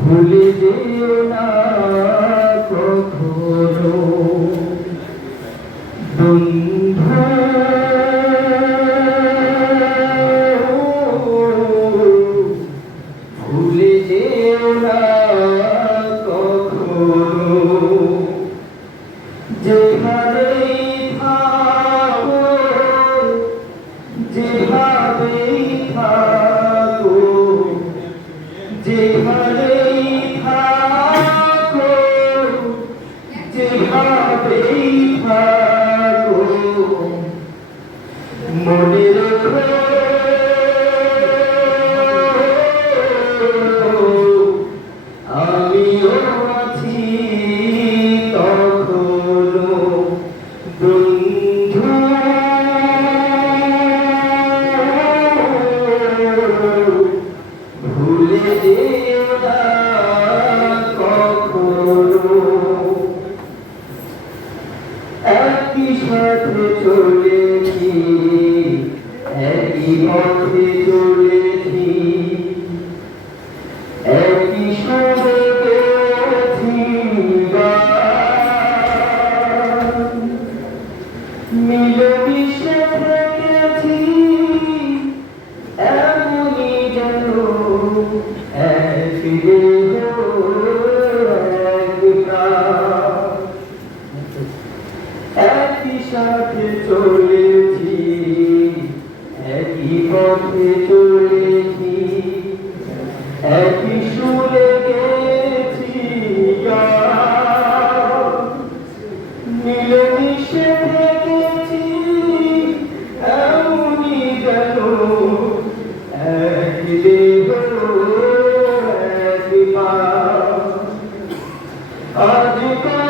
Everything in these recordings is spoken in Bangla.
ভুলে যেও না। পথে চলেছি একই সুরে গেছি মিলে পথে চলেছি একই সুরে গেছি মিলে মিশে থেকেছি এমনি যেন এক দেহ এক পা আজকাল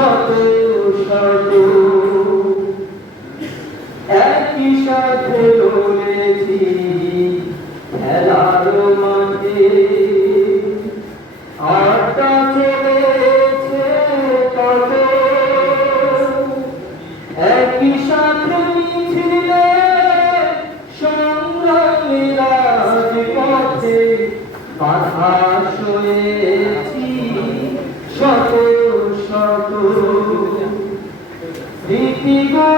সাথে সাধু। একই সাথে রয়েছি খেলার মাঝে আটটা চলেছে কত একই সাথে মিছিলে সংগ্রামীরা পথে Because